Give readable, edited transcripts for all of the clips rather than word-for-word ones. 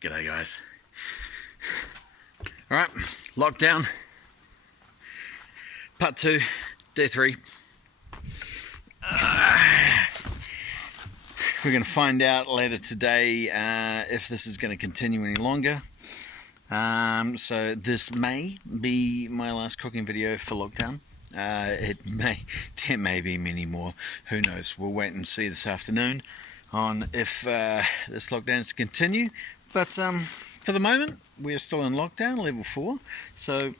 G'day guys. Alright, lockdown. Part 2, day 3. We're going to find out later today if this is going to continue any longer. So this may be my last cooking video for lockdown. There may be many more. Who knows? We'll wait and see this afternoon on if this lockdown is to continue. But for the moment, we are still in lockdown, level 4. So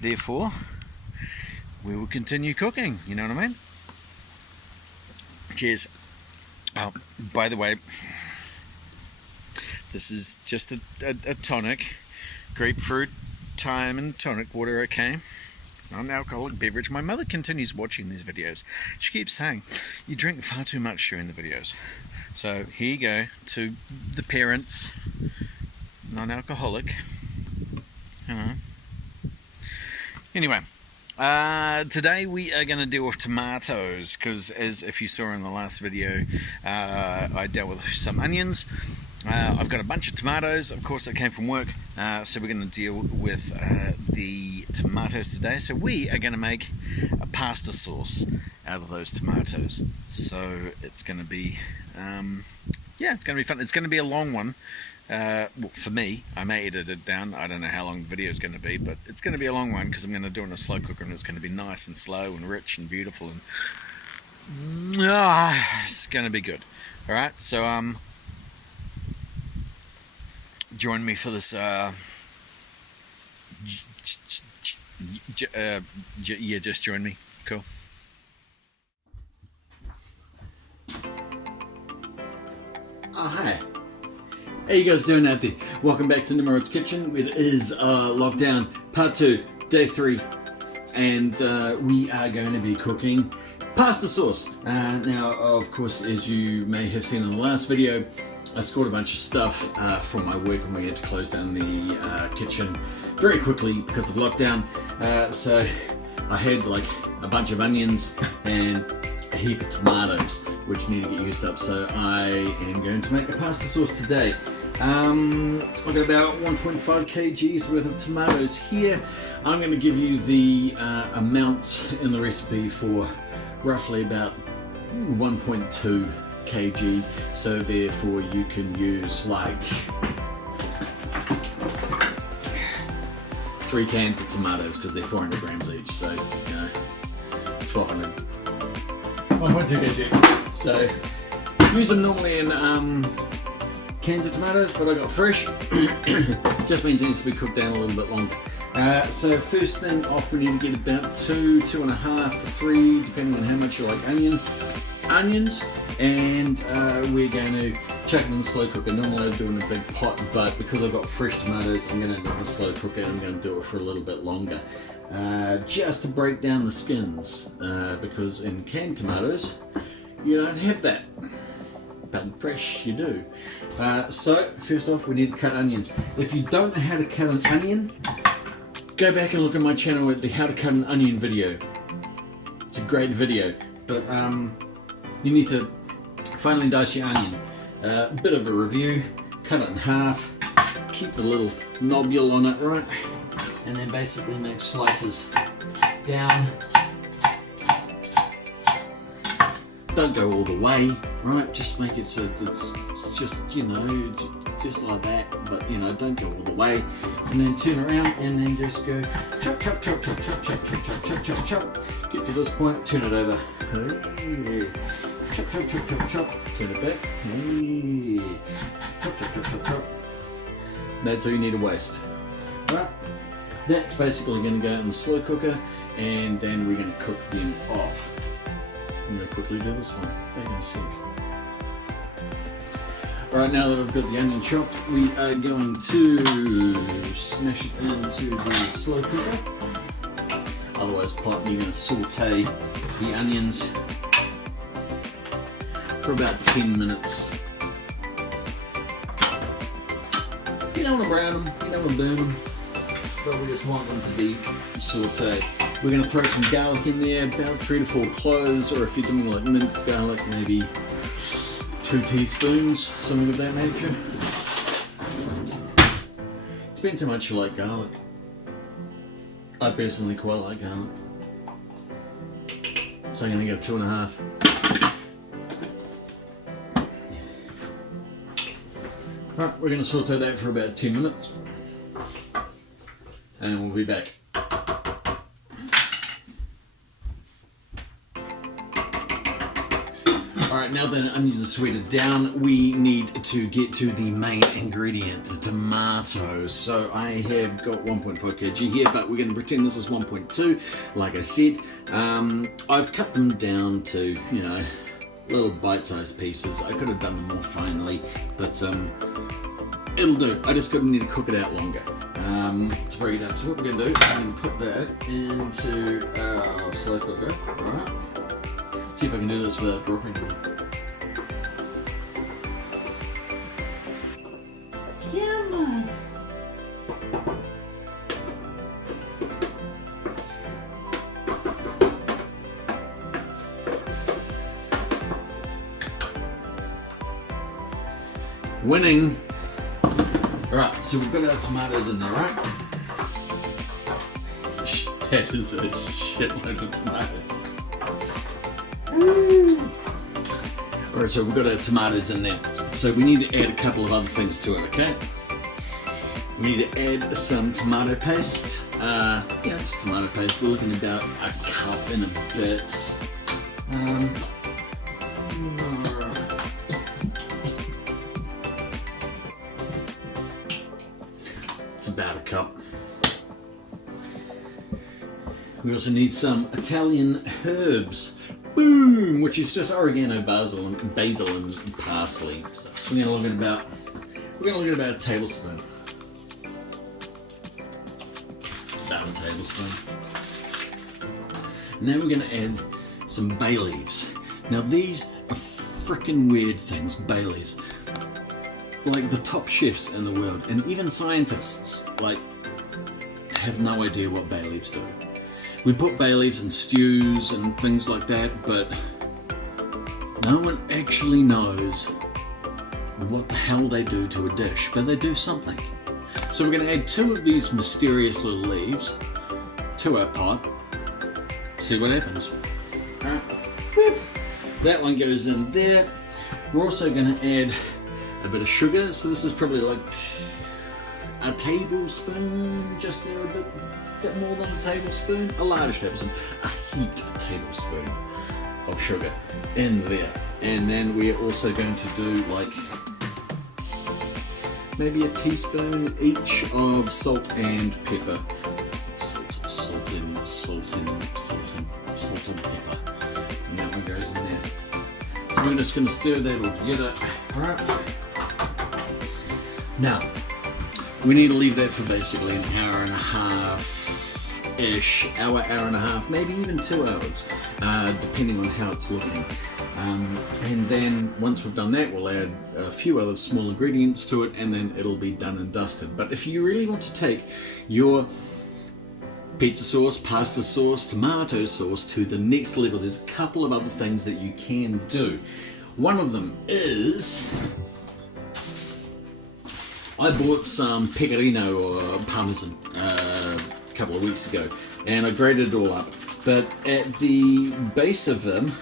therefore, we will continue cooking. You know what I mean? Cheers. Oh, by the way, this is just a tonic, grapefruit, thyme and tonic water, okay? Not an alcoholic beverage. My mother continues watching these videos. She keeps saying, you drink far too much during the videos. So here you go to the parents, non-alcoholic. Anyway. Today we are going to deal with tomatoes, because as if you saw in the last video, I dealt with some onions. I've got a bunch of tomatoes, of course that came from work, so we're going to deal with the tomatoes today. So we are going to make a pasta sauce out of those tomatoes. So it's going to be, yeah, it's going to be fun. It's going to be a long one. Well, for me, I may edit it down. I don't know how long the video is going to be, but it's going to be a long one because I'm going to do it in a slow cooker, and it's going to be nice and slow and rich and beautiful, and it's going to be good. All right, so join me for this. Yeah, just join me. Cool. Oh, hi. How you guys doing out there? Welcome back to Nimrod's Kitchen. It is lockdown part 2, day 3, and we are going to be cooking pasta sauce. Now, of course, as you may have seen in the last video, I scored a bunch of stuff from my work, and we had to close down the kitchen very quickly because of lockdown. So I had like a bunch of onions and a heap of tomatoes which need to get used up, so I am going to make a pasta sauce today. I've got about 1.5 kgs worth of tomatoes here. I'm going to give you the amounts in the recipe for roughly about 1.2 kg, so therefore you can use like 3 cans of tomatoes because they're 400 grams each, so you know, 1200. 1.2 kg. So use them normally in cans of tomatoes, but I got fresh. Just means it needs to be cooked down a little bit longer. So first thing off, we need to get about 2.5 to 3, depending on how much you like onions, and we're going to chuck it in the slow cooker. Normally I do it in a big pot, but because I've got fresh tomatoes, I'm going to do it in the slow cooker. I'm going to do it for a little bit longer, just to break down the skins, because in canned tomatoes you don't have that, but fresh you do. So first off, we need to cut onions. If you don't know how to cut an onion, go back and look at my channel at the how to cut an onion video. It's a great video, but you need to finely dice your onion. A bit of a review: cut it in half, keep the little nobule on it, right, and then basically make slices down. Don't go all the way, right? Just make it so it's just, you know, just like that, but you know, don't go all the way. And then turn around and then just go chop, chop, chop, chop, chop, chop, chop, chop, chop, chop, chop. Get to this point, turn it over. Hey. Chop, chop, chop, chop, chop. Turn it back. Hey. Chop, chop, chop, chop, chop. That's all you need to waste. Right? That's basically going to go in the slow cooker, and then we're going to cook them off. I'm going to quickly do this one. Back in a sec. Right, now that I've got the onion chopped, we are going to smash it into the slow cooker. Otherwise, pot, you're going to saute the onions for about 10 minutes. You don't want to brown them, you don't want to burn them, but we just want them to be sauteed. We're going to throw some garlic in there, about 3 to 4 cloves, or if you're doing like minced garlic, maybe 2 teaspoons, something of that nature. Depends how much you like garlic. I personally quite like garlic. So I'm going to go 2.5. Right, we're going to saute that for about 10 minutes. And we'll be back. Alright, now that the onions are sweated down, we need to get to the main ingredient, the tomatoes. So I have got 1.5 kg here, but we're going to pretend this is 1.2, like I said. I've cut them down to, you know, little bite-sized pieces. I could have done them more finely, but it'll do. I just need to cook it out longer to break it down. So what we're going to do, I'm going to put that into our slow cooker. Alright. See if I can do this without dropping it. Come on. Winning. Alright, so we've got our tomatoes in there, right? That is a shitload of tomatoes. Alright, so we've got our tomatoes in there. So we need to add a couple of other things to it, okay? We need to add some tomato paste. Just tomato paste. We're looking at about a cup in a bit. It's about a cup. We also need some Italian herbs. Boom! Which is just oregano, basil, and parsley. So we're going to look at about a tablespoon. It's about a tablespoon. Now we're going to add some bay leaves. Now these are freaking weird things, bay leaves. Like the top chefs in the world, and even scientists, like, have no idea what bay leaves do. We put bay leaves in stews and things like that, but no one actually knows what the hell they do to a dish, but they do something. So we're going to add 2 of these mysterious little leaves to our pot, see what happens. That one goes in there. We're also going to add a bit of sugar, so this is probably like a tablespoon, just there, a bit more than a tablespoon, a large tablespoon, a heaped tablespoon of sugar in there. And then we're also going to do like maybe a teaspoon each of salt and pepper. Salt and pepper. And that one goes in there. So we're just going to stir that all together. Alright. Now, we need to leave that for basically an hour and a half-ish, hour and a half, maybe even 2 hours, depending on how it's looking. And then once we've done that, we'll add a few other small ingredients to it, and then it'll be done and dusted. But if you really want to take your pizza sauce, pasta sauce, tomato sauce to the next level, there's a couple of other things that you can do. One of them is, I bought some pecorino or parmesan a couple of weeks ago, and I grated it all up. But at the base of them,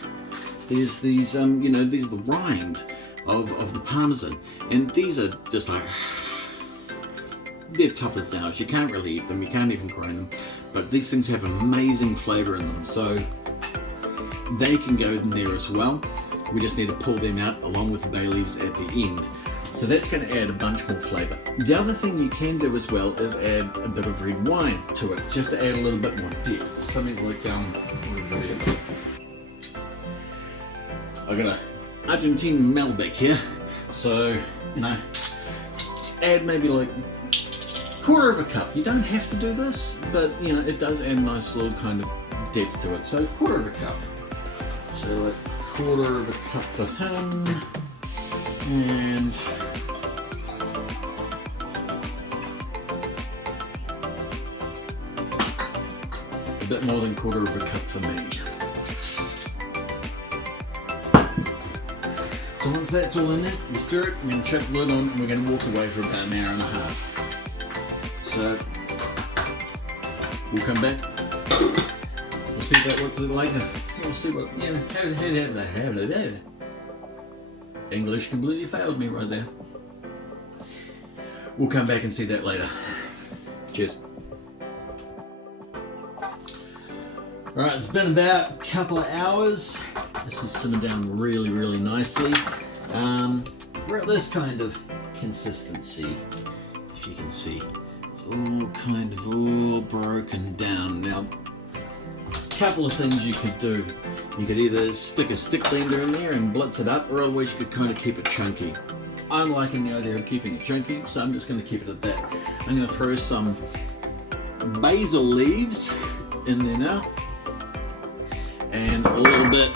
there's these, these are the rind of the parmesan, and these are just like, they're tough as nails. You can't really eat them, you can't even grind them, but these things have amazing flavour in them, so they can go in there as well. We just need to pull them out along with the bay leaves at the end. So that's going to add a bunch more flavour. The other thing you can do as well is add a bit of red wine to it, just to add a little bit more depth. Something like, what have I got here? I've got an Argentine Malbec here. So, add maybe like 1/4 of a cup. You don't have to do this, but it does add a nice little kind of depth to it. So 1/4 of a cup. So like 1/4 of a cup for him. And a bit more than a quarter of a cup for me. So once that's all in there, we stir it, we're going to chuck the lid on, and we're going to walk away for about an hour and a half. So we'll come back, we'll see about what's it later. We'll see what, you know, English completely failed me right there. We'll come back and see that later. Cheers. Alright, it's been about a couple of hours. This is simmered down really, really nicely. We're at this kind of consistency, if you can see. It's all kind of all broken down. Now, there's a couple of things you could do. You could either stick a stick blender in there and blitz it up, or otherwise you could kind of keep it chunky. I'm liking the idea of keeping it chunky, so I'm just going to keep it at that. I'm going to throw some basil leaves in there now, and a little bit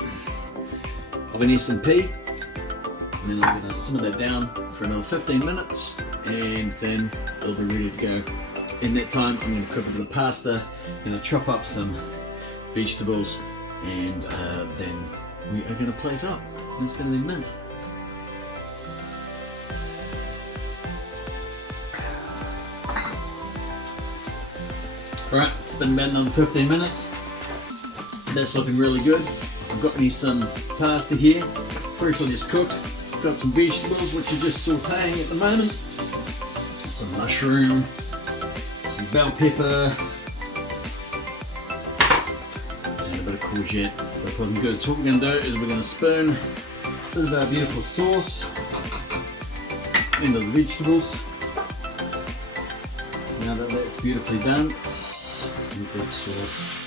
of an S&P, and then I'm going to simmer that down for another 15 minutes, and then it'll be ready to go. In that time, I'm going to cook a bit of pasta, I'm going to chop up some vegetables, and then we are going to plate up, and it's going to be mint. Alright, it's been about another 15 minutes. That's looking really good. I've got me some pasta here, freshly just cooked. Got some vegetables which are just sauteing at the moment. Some mushroom, some bell pepper, and a bit of courgette. So it's looking good. So what we're going to do is we're going to spoon a bit of our beautiful sauce into the vegetables. Now that that's beautifully done, some good sauce.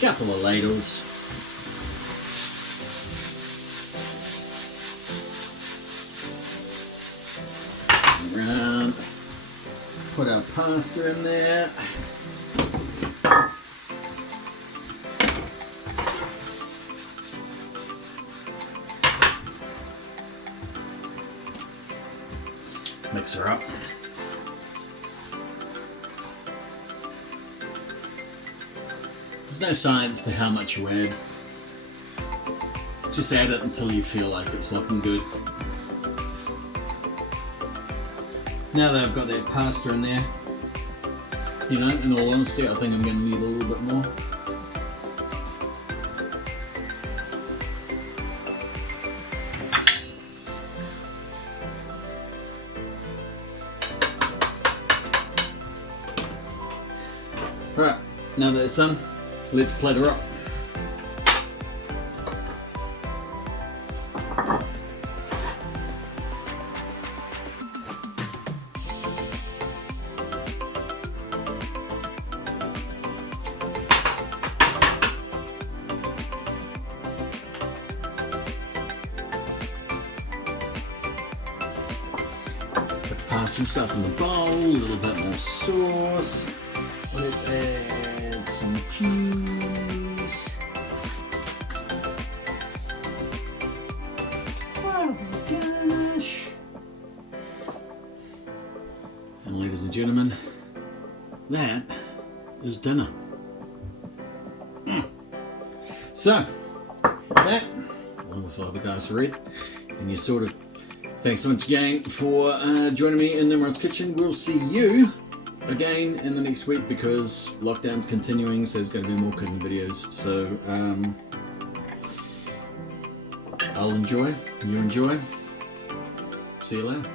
Couple of ladles. Around. Put our pasta in there. Mix her up. There's no science to how much you add. Just add it until you feel like it's looking good. Now that I've got that pasta in there, you know, in all honesty, I think I'm going to need a little bit more. Alright, now that it's done, let's plate her up. Put the pasta and stuff in the bowl, a little bit more sauce. Let's add some cheese. Oh my gosh. And ladies and gentlemen, that is dinner. So, that, along with a glass of red, and you sort of, thanks once again for joining me in Nimrod's Kitchen. We'll see you again in the next week because lockdown's continuing, so there's going to be more cooking videos. So I'll enjoy, you enjoy. See you later.